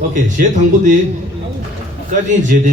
OK，写堂部的赶紧接的。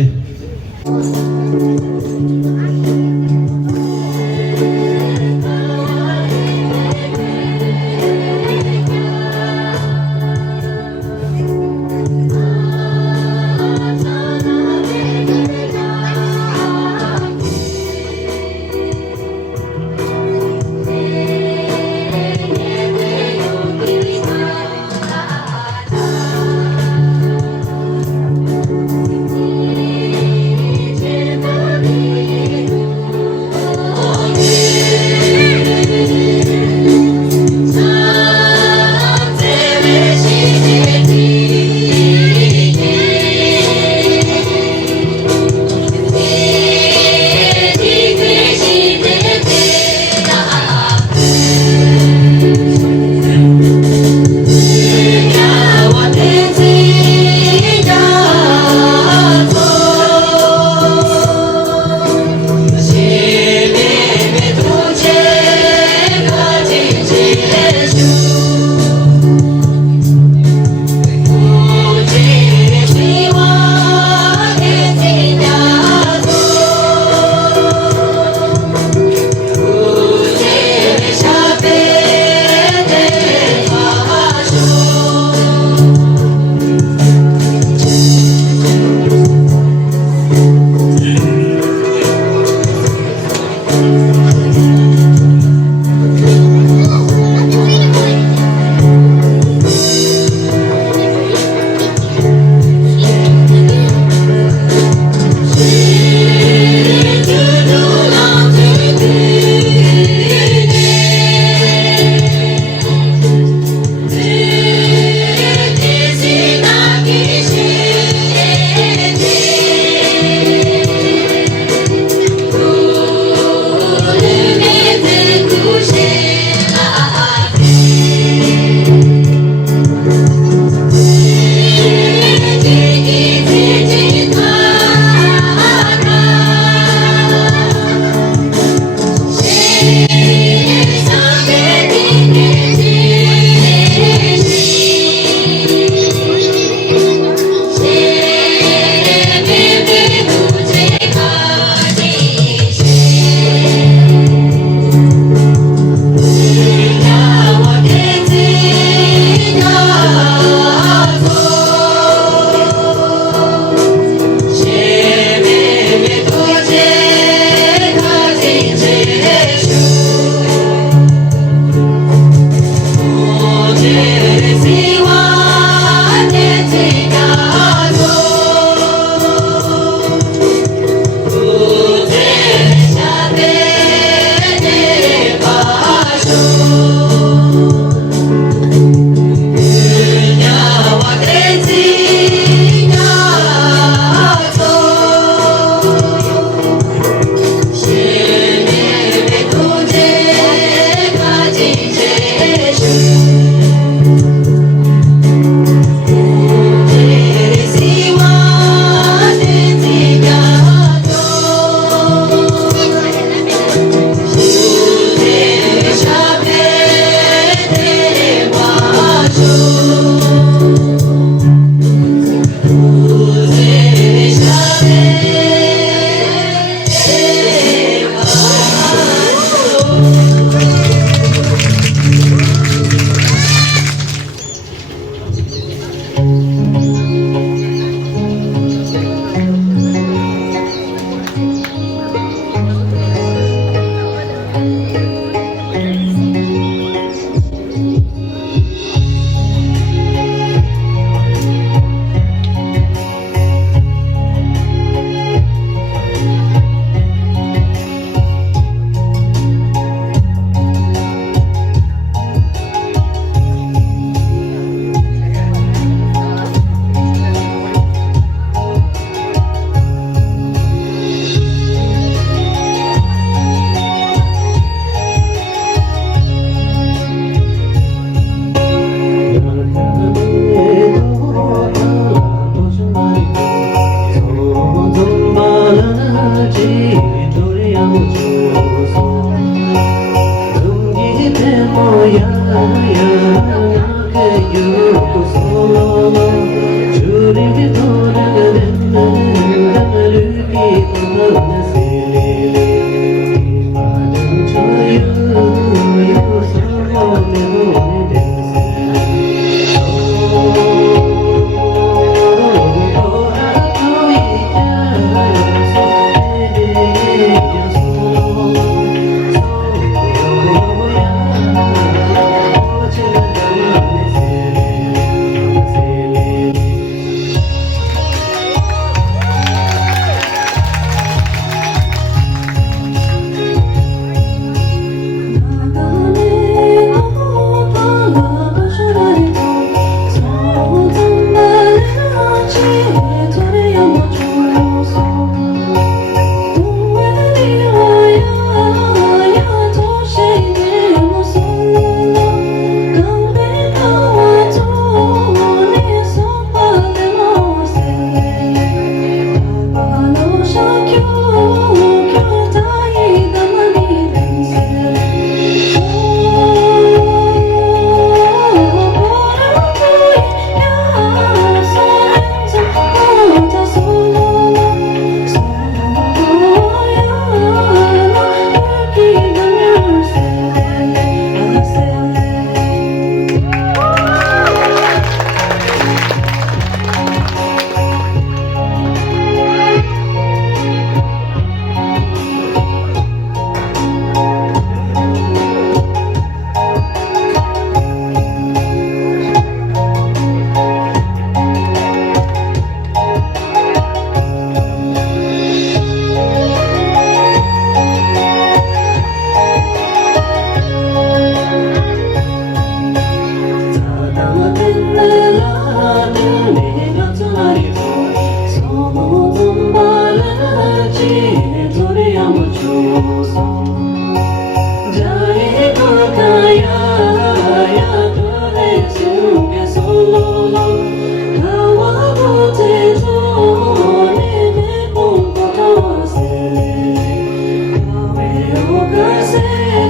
Say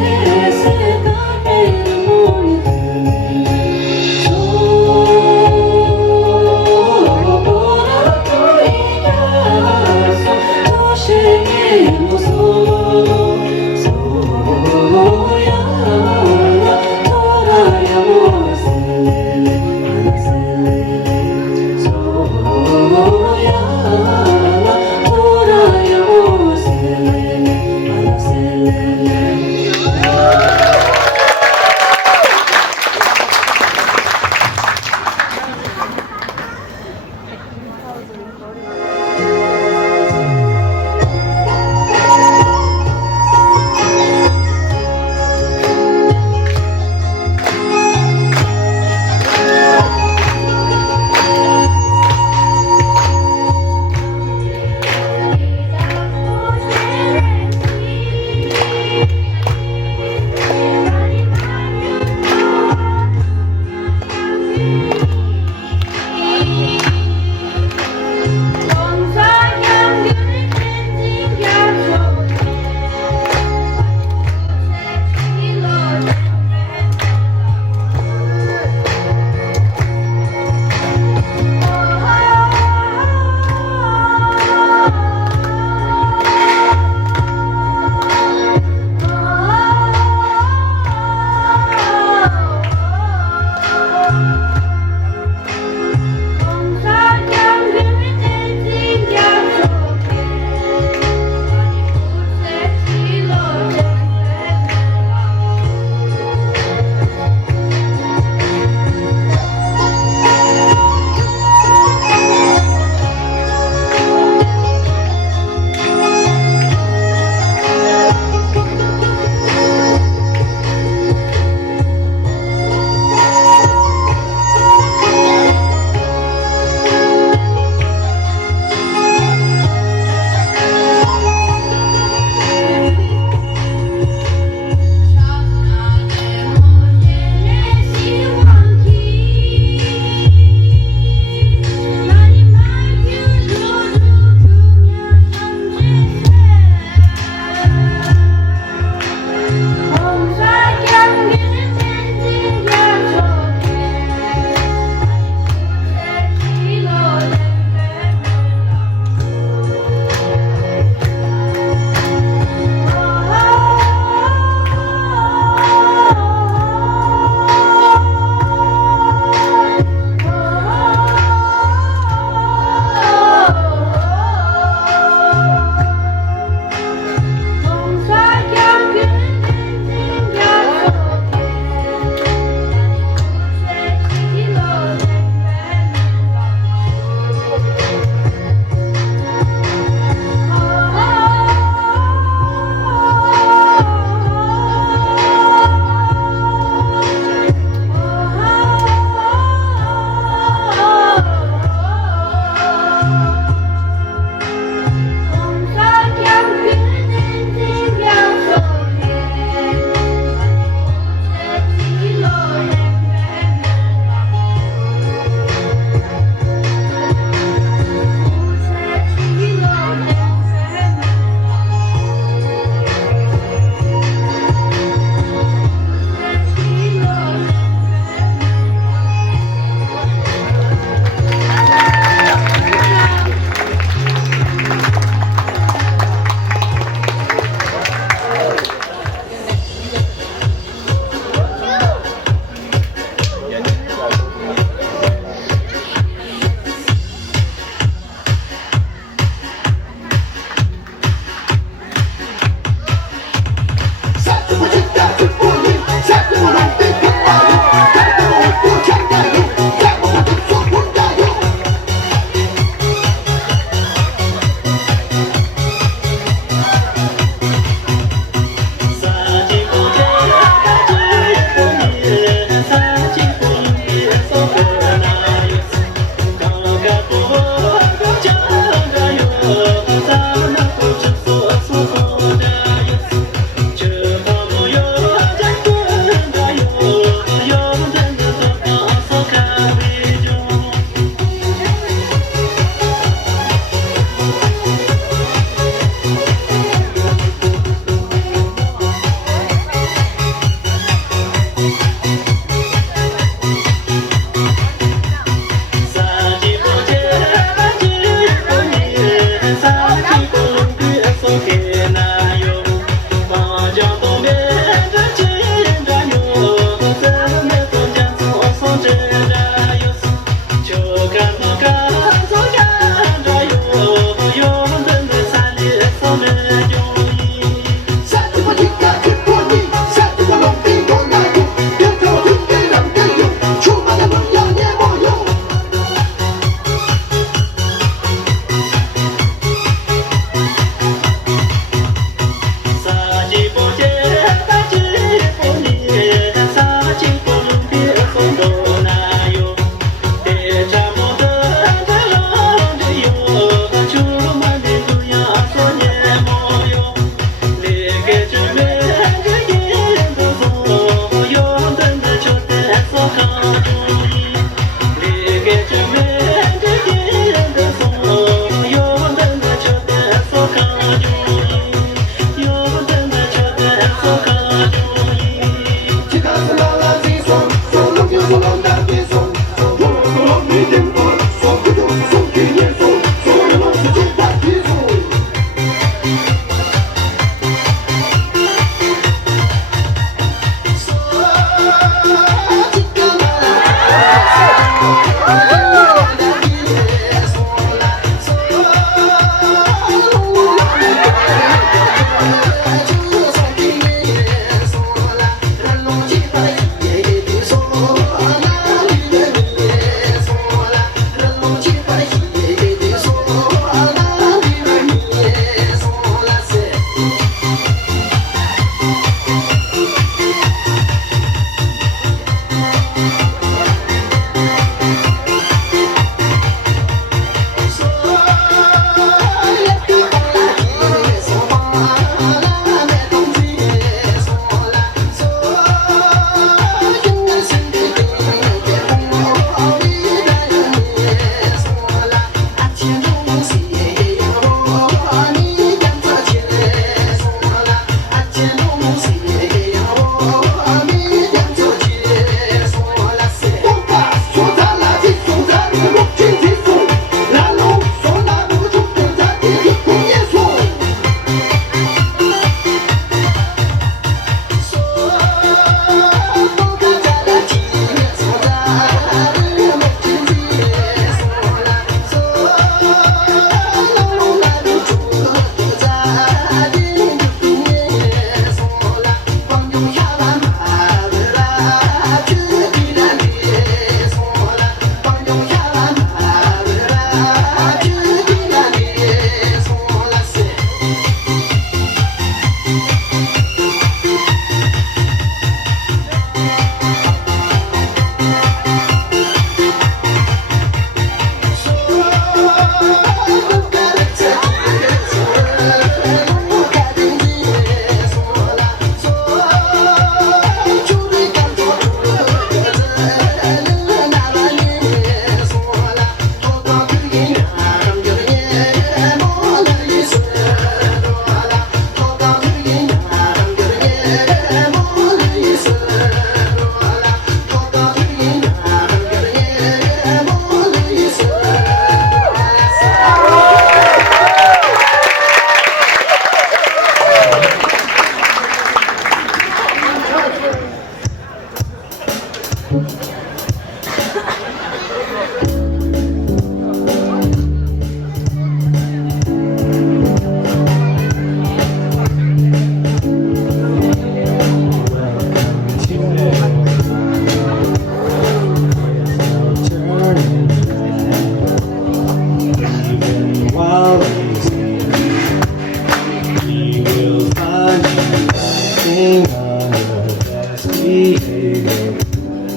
acting on your best behavior.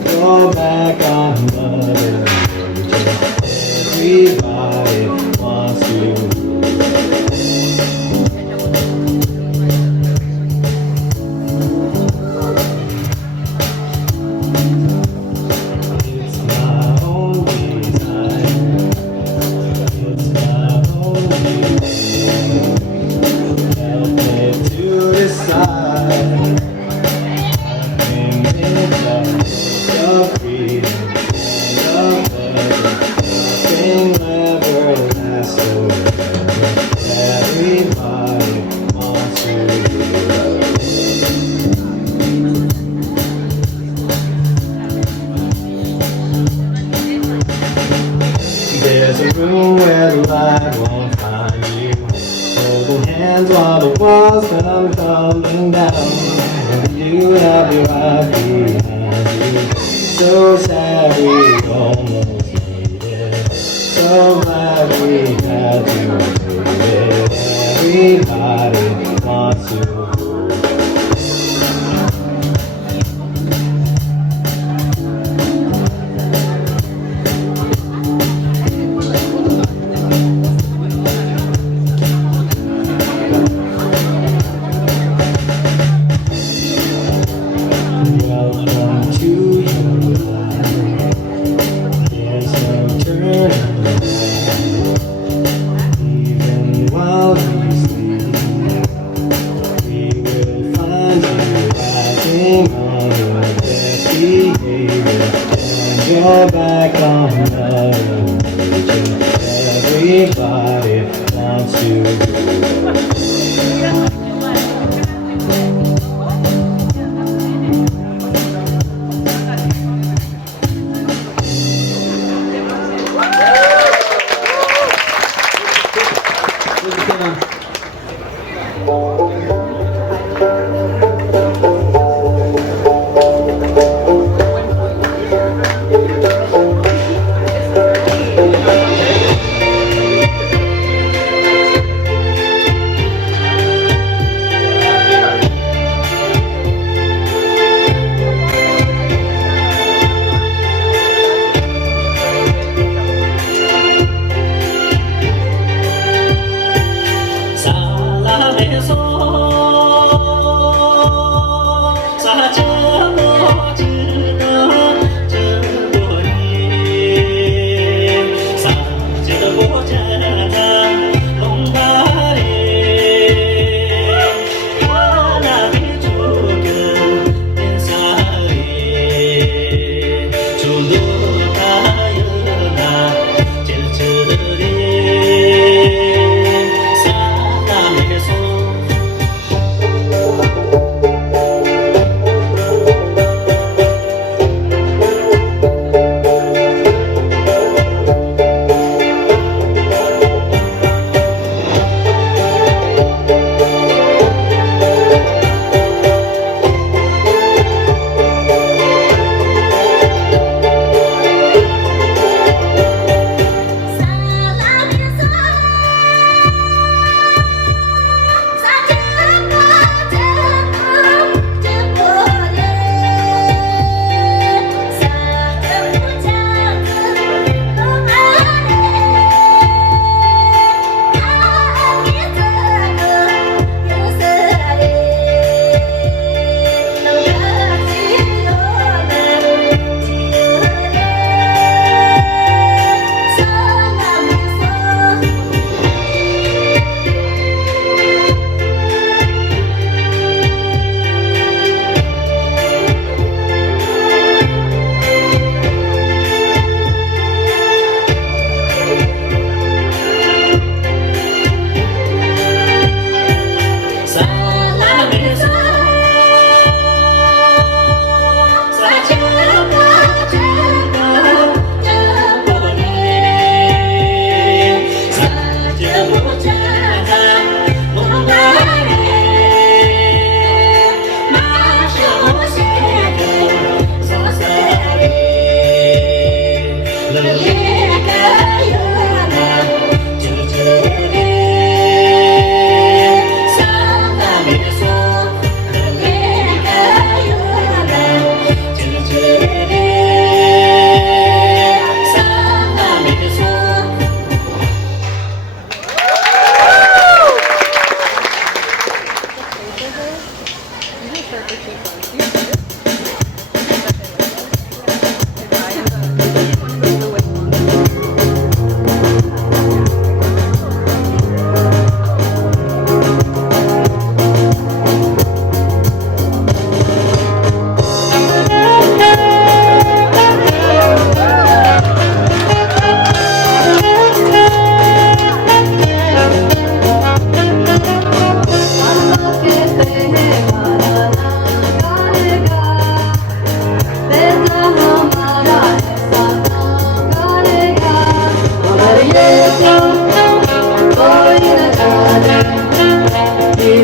Go back on Mother Nature. Everybody wants to. It's my only time. It's my only time. Help me to decide. Nothing is left of freedom and of pleasure. Nothing ever lasts forever. Everybody wants to be. There's a room where the light won't find you. Holding hands while the walls come tumbling down. And you have your eyes behind you. So sad we almost made it. So glad we had to wait it. Everybody wants to. Welcome to your life. There's no turning back. Even while we sleep, we will find you acting on your best behavior. And you're back on Mother Nature. Everybody wants to.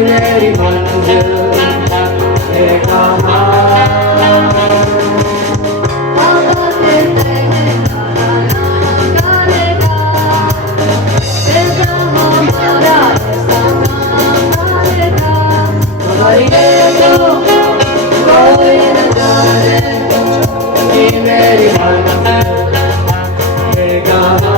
मेरी मंजिल है कहाँ मेरी मंजिल है कहाँ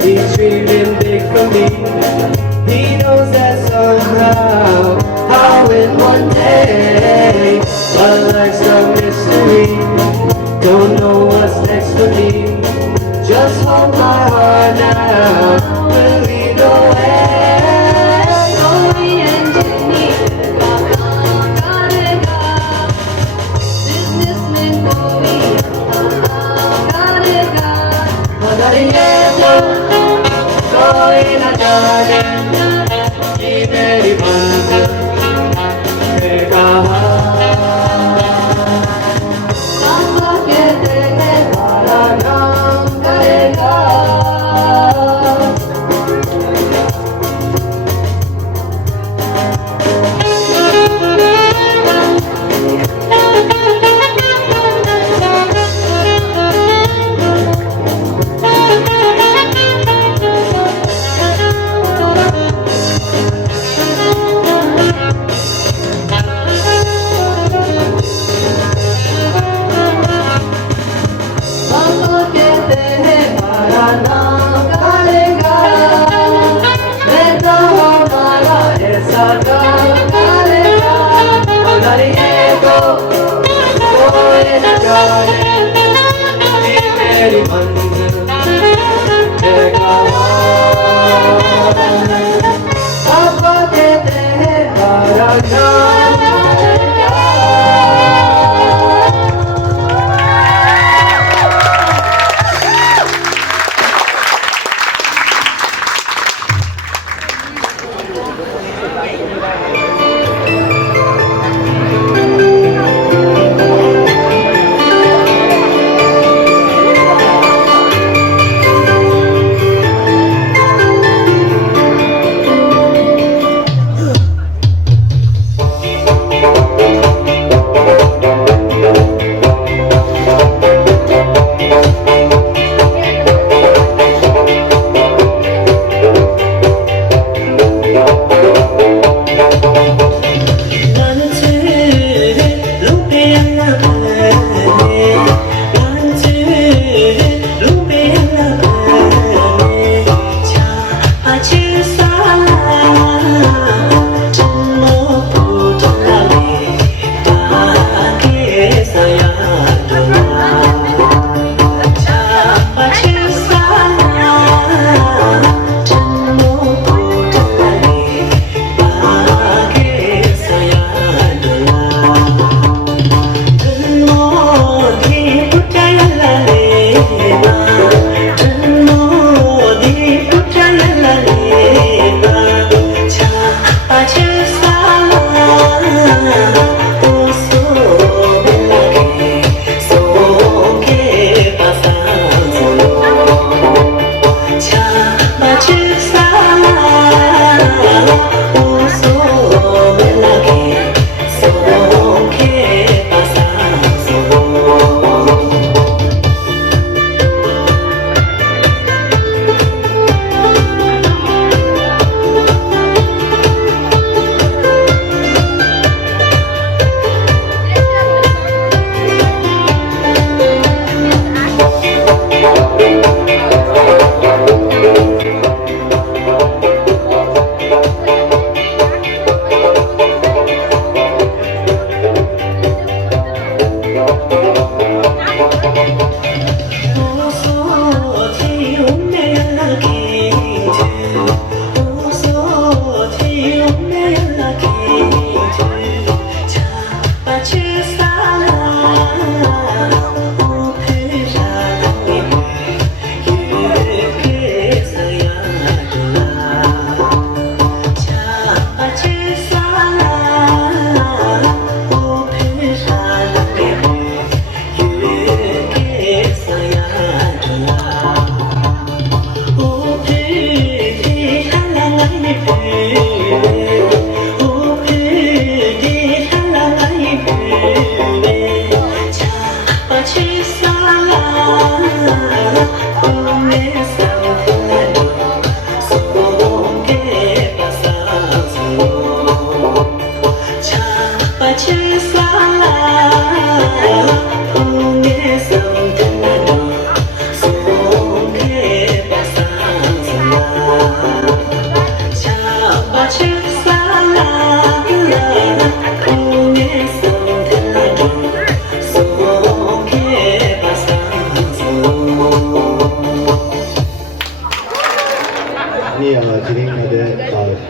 He's dreaming big for me. He knows that somehow, how in one day, my life's a mystery. Don't know what's next for me. Just hold my heart now. We'll lead the way. कोई न जाने कि मेरी मंजिल है कहाँ पापा कहते हैं हमारा नाम करेगा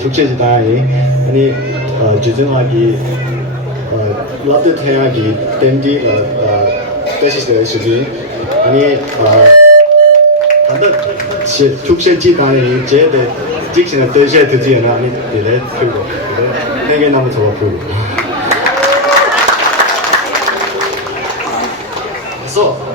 축제지다이 아니 주중하기 라드 태양이 댄디 대시스의 수지 아니 한번 축제지다이 제대 직신의 뜻에 드지는 아니 되게 풀고 내게 너무 좋아 풀고 so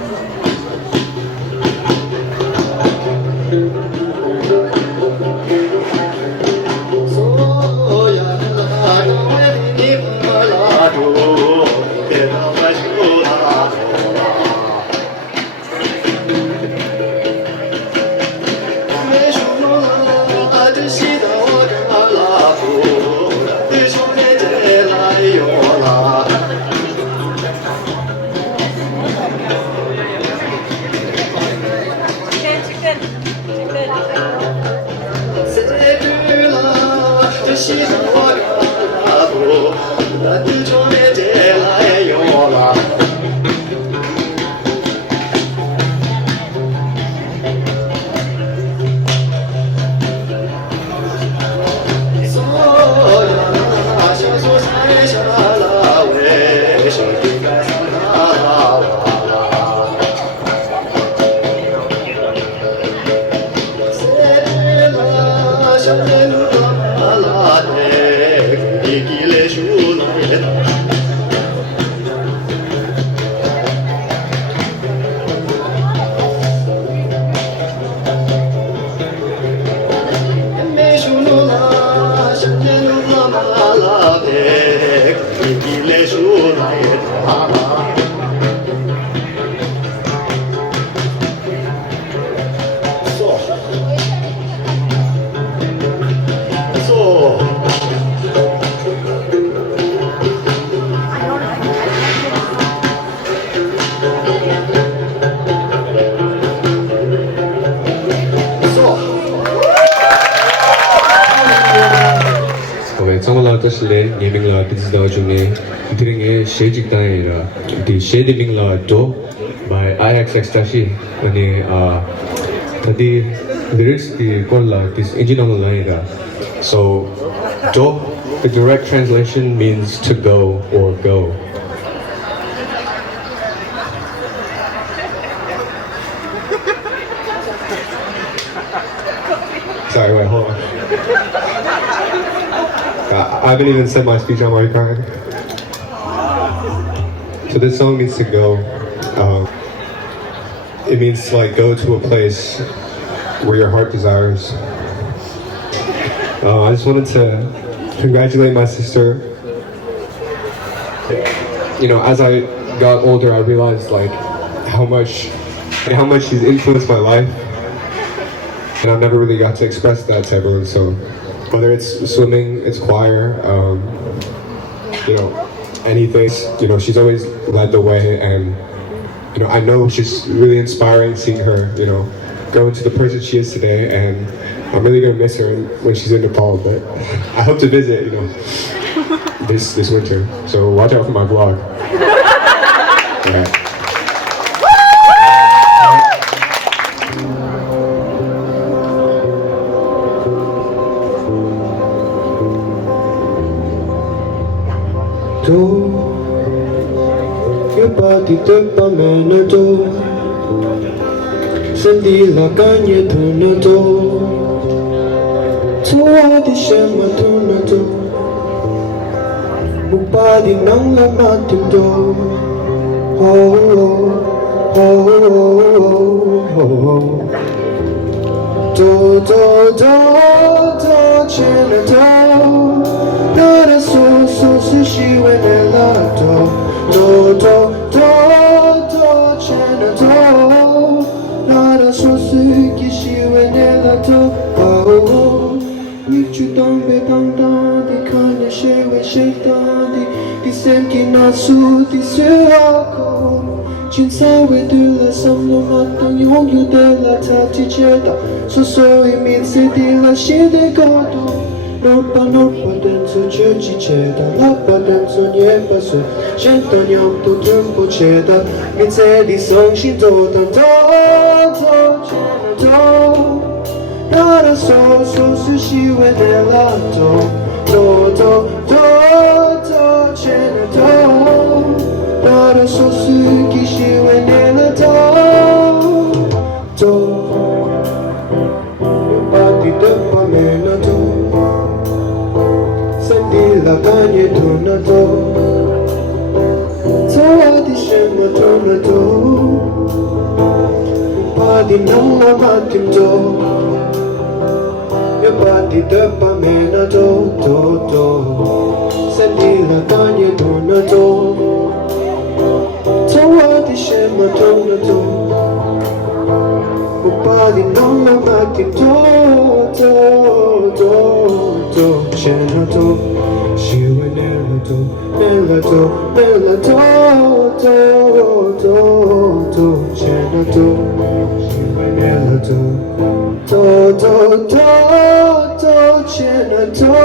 Tasle gaming la digital jumne dringe shejik daira the shading la do by IXX tashi ani thadi lyrics the kolla this engine line so do the direct translation means to go or go. Sorry, wait, hold on. I haven't even said my speech, I'm already crying. So this song means to go. It means to like go to a place where your heart desires. I just wanted to congratulate my sister. You know, as I got older, I realized like how much she's influenced my life. And I've never really got to express that to everyone, so whether it's swimming, it's choir, you know, anything, you know, she's always led the way, and, you know, I know she's really inspiring seeing her, you know, grow into the person she is today, and I'm really gonna miss her when she's in Nepal, but I hope to visit, you know, this winter, so watch out for my vlog. Yeah. Your body took by Manado, Cindy Laganya Tornado, Tuadi Shema Tornado, Mubadi Nangla Matindo, oh, oh, oh, oh, oh, do, do, do, do, 去东北旁当地，看见谁为谁当地，第三天那苏的最好口，精彩为对了什么马当拥有的了他的街道，所以名字的了写的高度。Norpa den så kjøtji kjeda Lappa den så njepa så Kjenta njamp to tumpo kjeda Min sedi sang shin to tan to Kjena to Nara so sushi we de la to Kjena to Nara so suki shi we de la to Pati duppa mena to la gagne tornato Zawadi scemo tornato Un po' di nonna mattim to Mio pati deppa mena to Senti la gagne tornato Zawadi scemo tornato Un po' di nonna mattim Scena to She went Nelato, Chenato, she went Nelato, Chenato,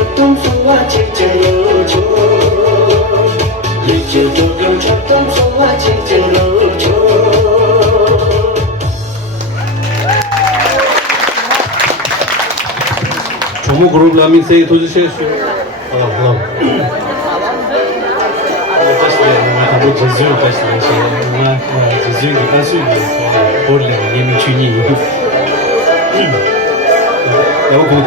쳤던 소와 직제로 줘 일주 조금 쳤던 소와 직제로 줘 çomu grupla min se to je su Hello我只是开始的时候，我只是你告诉你，我两年没去你，有苦的，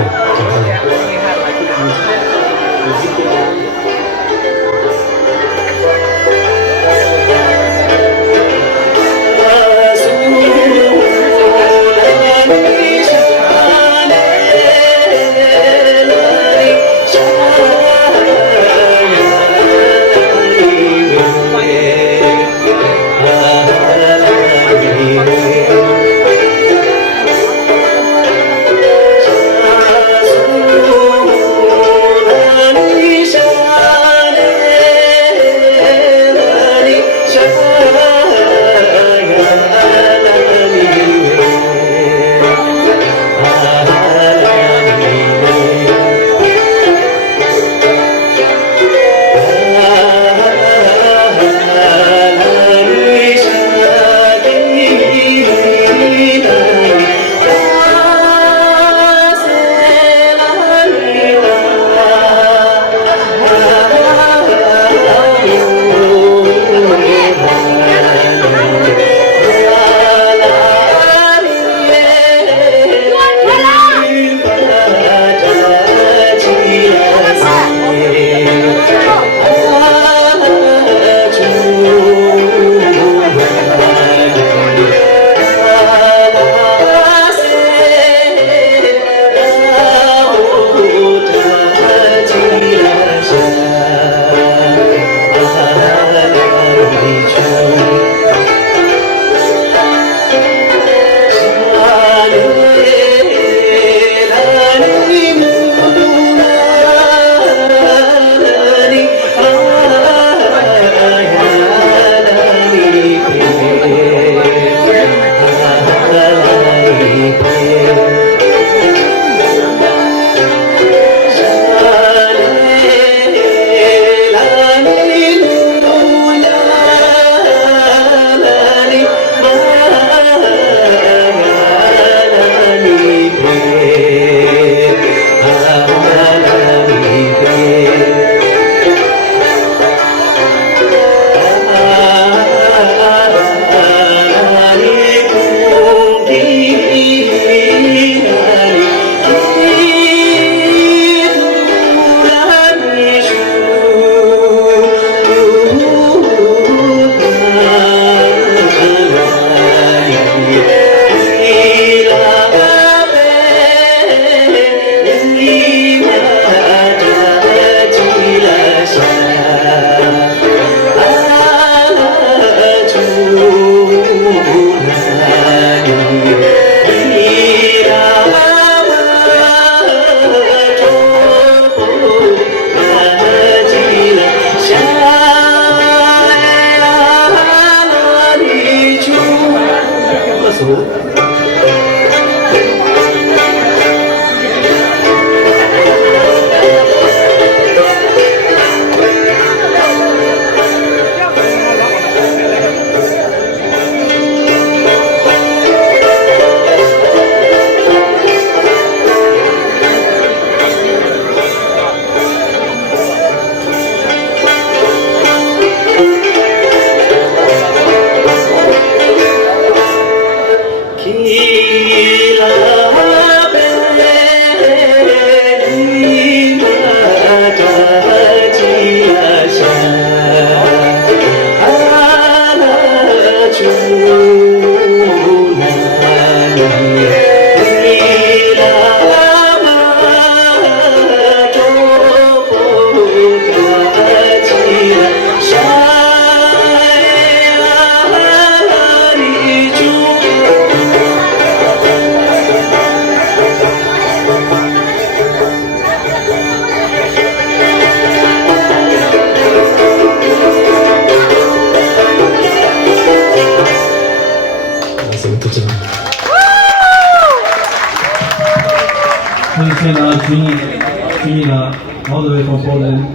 China, all the way from Poland.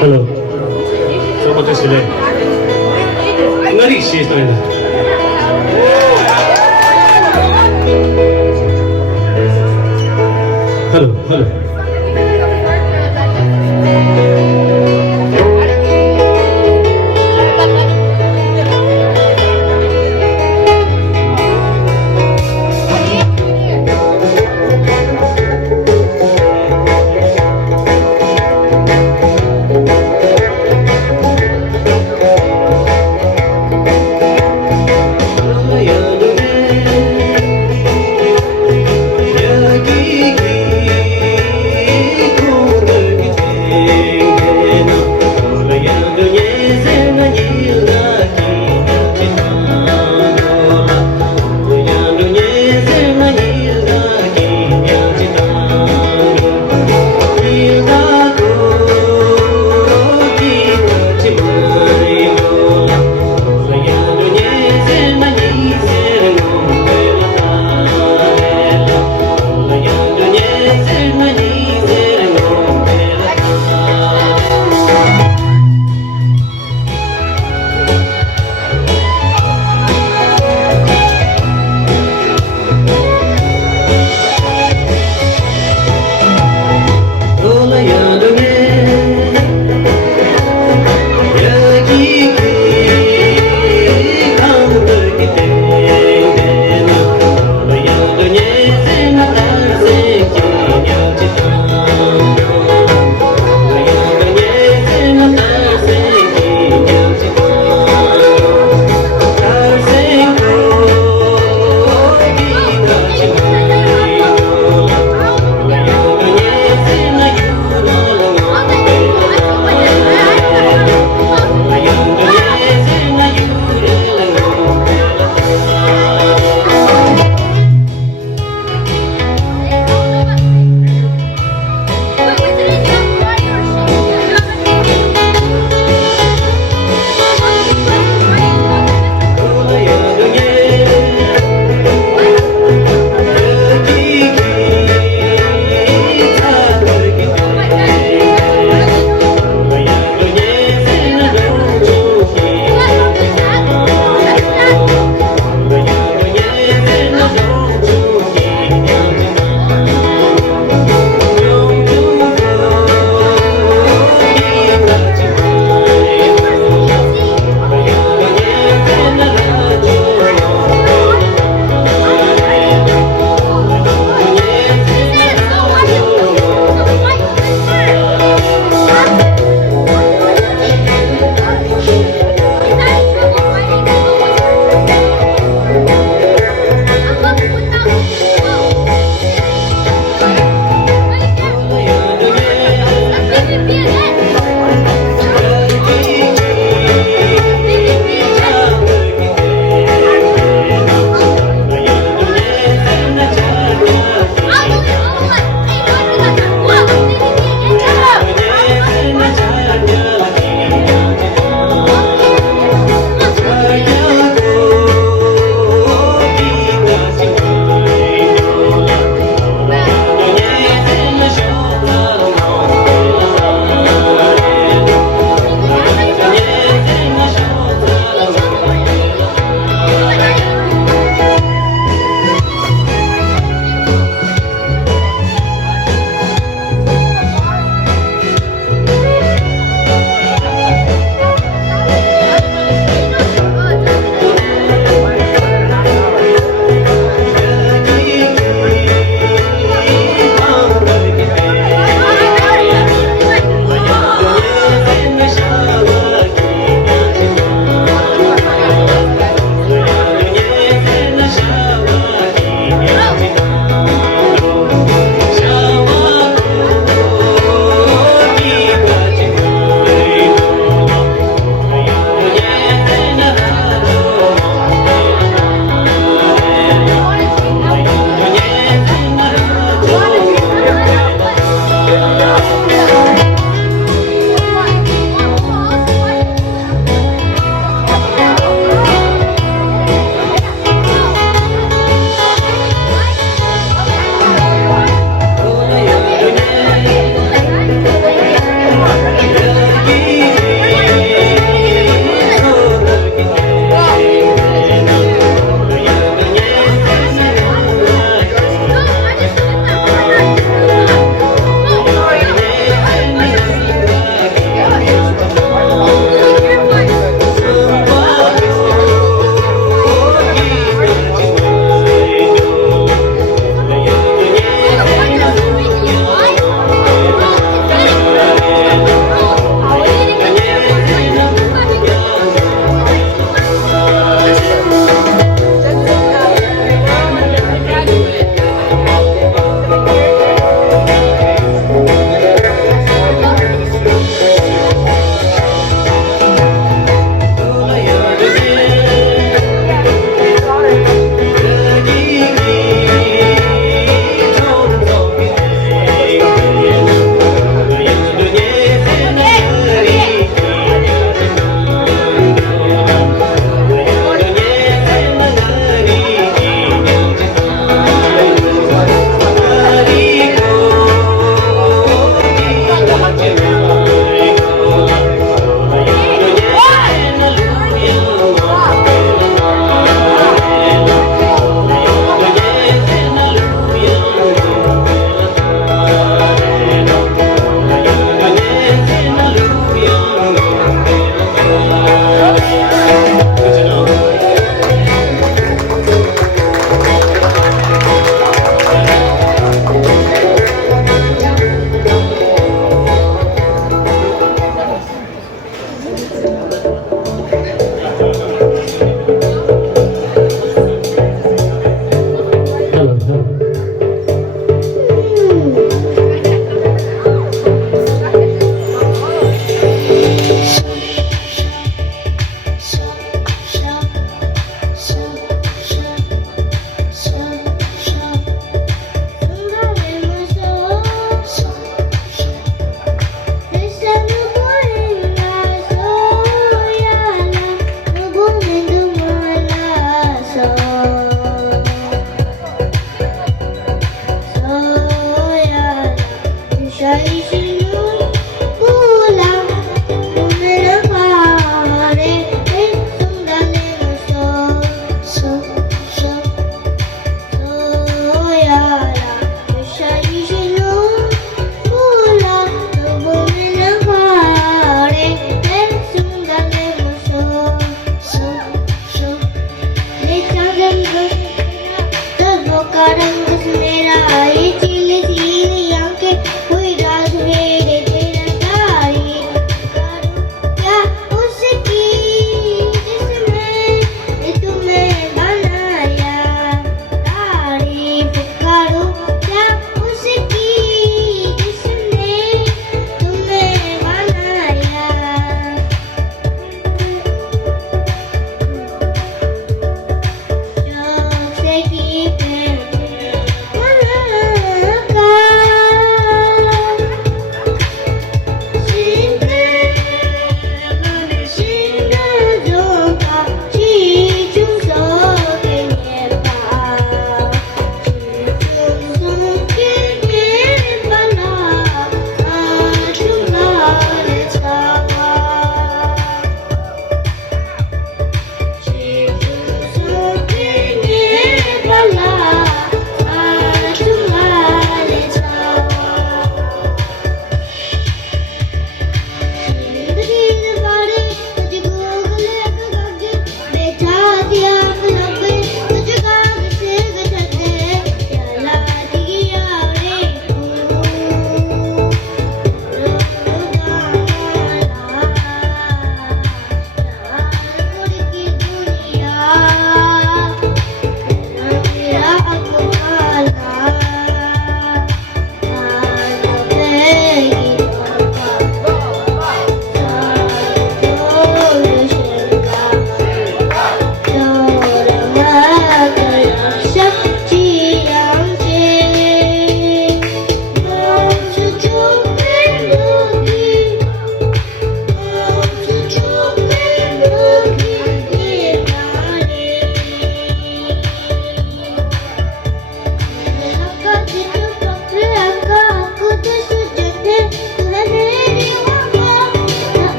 Hello. So what is today? Ngari she is doing that. Hello, hello.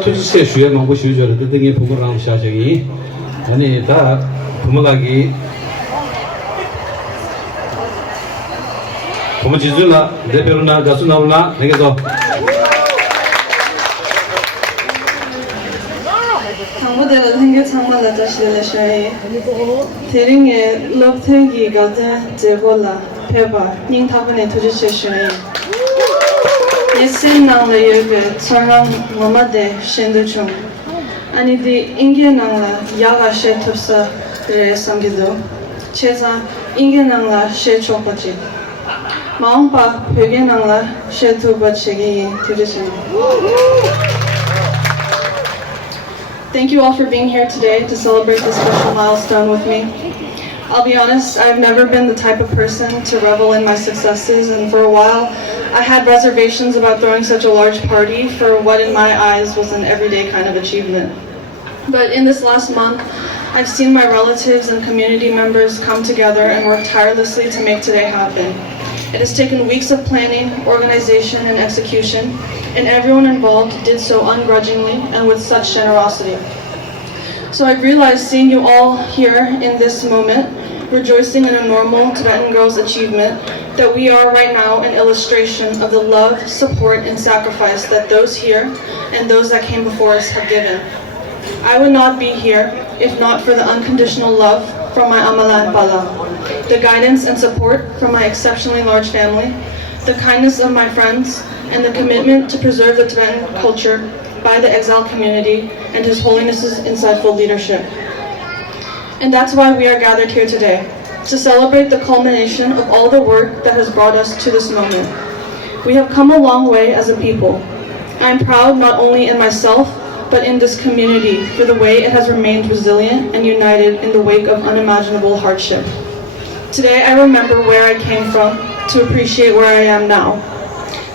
투지체 슈에 망고 슈저를 뜨등이 부모랑 샤저기 아니 다 부모가기 부모 지줄라 대표로나 가수나올라 내게서 당부대로 생겨 창만라 자시를 셔이 대링의 럽탱기 가든 제골라 페바 닝타분의 투지체 셔이 예센나라 여게 처랑 뭐마데 셴드충 아니디 인게나라 야가 셰톱사 그래 삼기도 체사 인게나라 셰초코지 마음바 베게나라 셰투바치기 투지체. Thank you all for being here today to celebrate this special milestone with me. I'll be honest, I've never been the type of person to revel in my successes, and for a while I had reservations about throwing such a large party for what in my eyes was an everyday kind of achievement. But in this last month, I've seen my relatives and community members come together and work tirelessly to make today happen. It has taken weeks of planning, organization, and execution, and everyone involved did so ungrudgingly and with such generosity. So I've realized seeing you all here in this moment, rejoicing in a normal Tibetan girl's achievement, that we are right now an illustration of the love, support, and sacrifice that those here and those that came before us have given. I would not be here if not for the unconditional love from my Amala and Pala, the guidance and support from my exceptionally large family, the kindness of my friends, and the commitment to preserve the Tibetan culture by the exiled community and His Holiness's insightful leadership. And that's why we are gathered here today, to celebrate the culmination of all the work that has brought us to this moment. We have come a long way as a people. I am proud not only in myself, but in this community for the way it has remained resilient and united in the wake of unimaginable hardship. Today I remember where I came from to appreciate where I am now.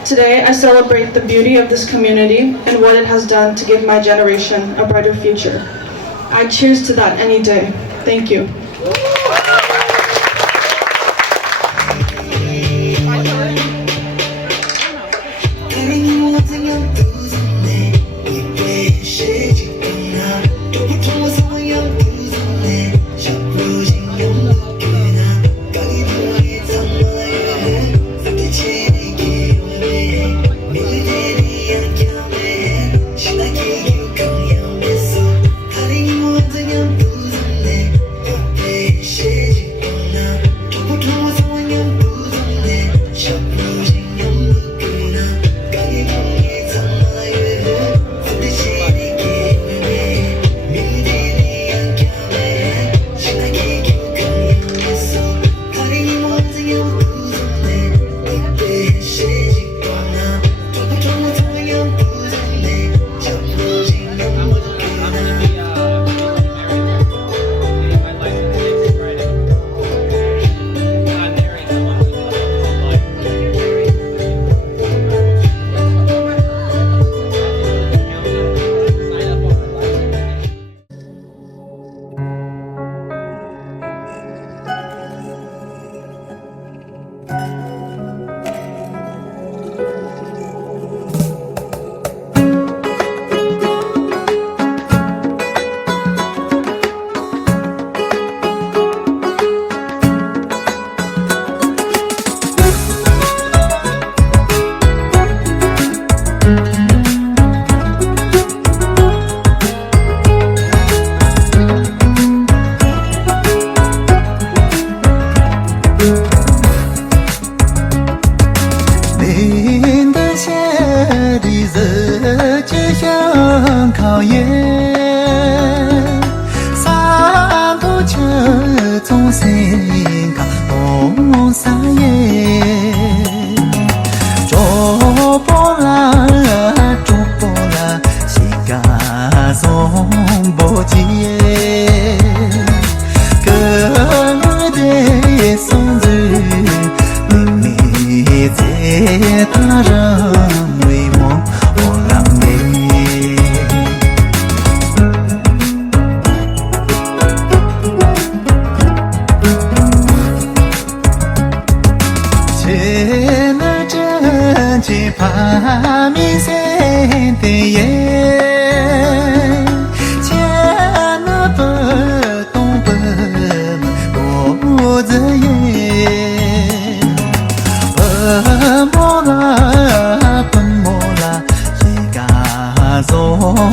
Today I celebrate the beauty of this community and what it has done to give my generation a brighter future. I cheers to that any day. Thank you. Pami se te ye Song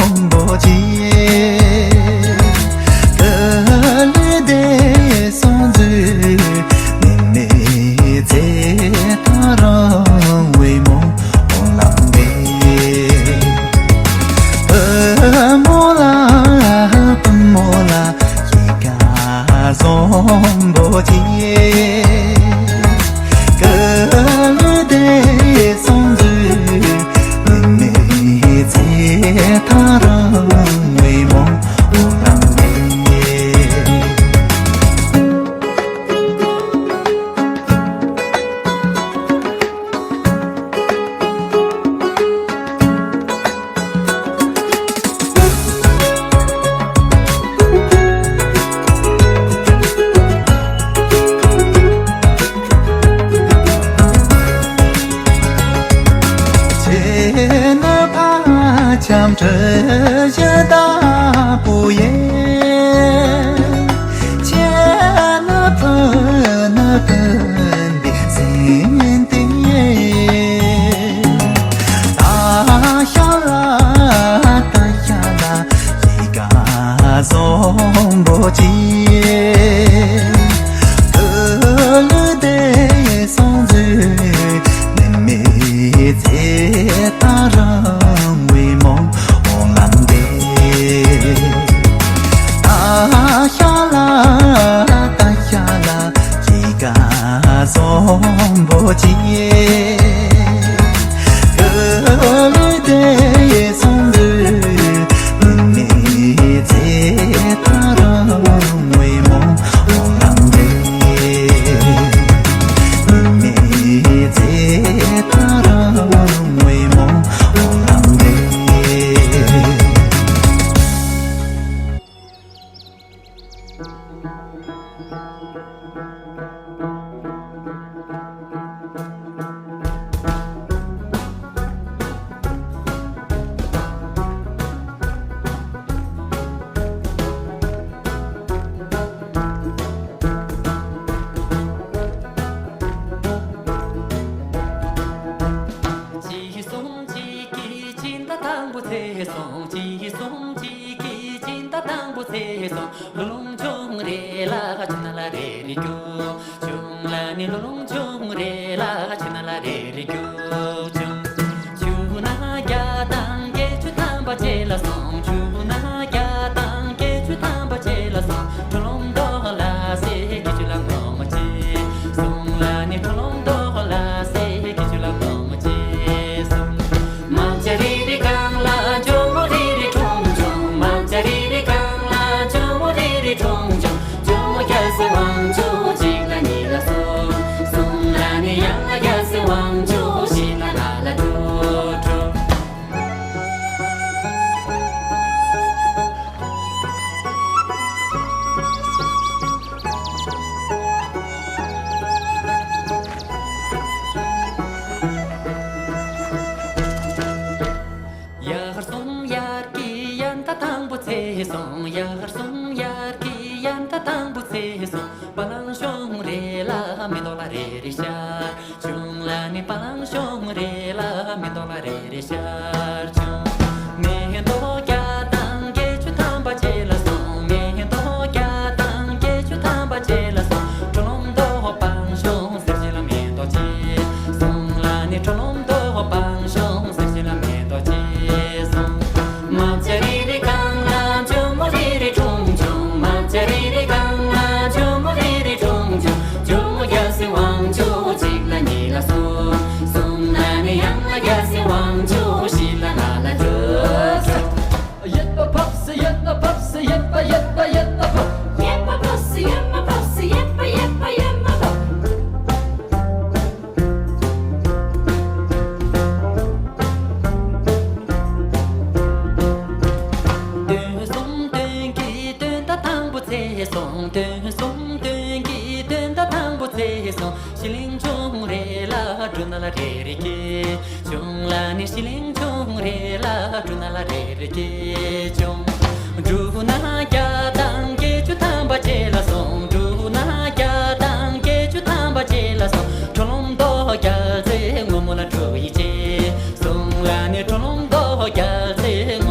la ni trông đó, gia thế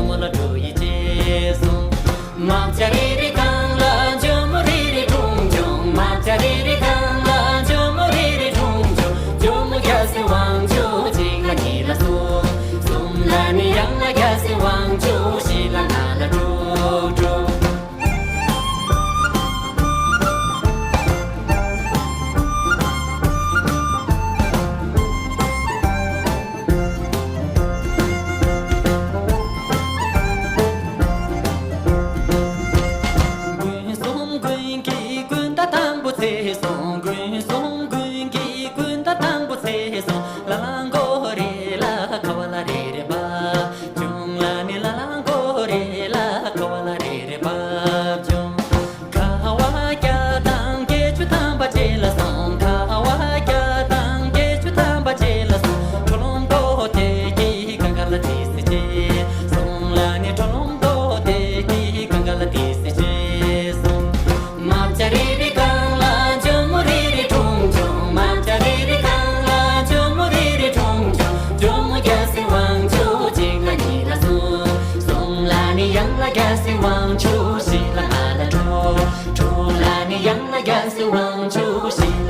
王就西啦啦啦住住。送滚送滚给滚哒当不切送啦啦个哩啦卡哇啦哩哩吧，中啦你啦啦个哩啦卡哇啦哩哩吧，中卡哇呀当给去当吧接了送，卡哇呀当给去当吧接了送，冲龙多的给刚刚了第四节，送啦你冲龙多的给刚刚了第四节送，马家哩哩刚。王出西啦啦啦出，出啦你养啦呀是王出西。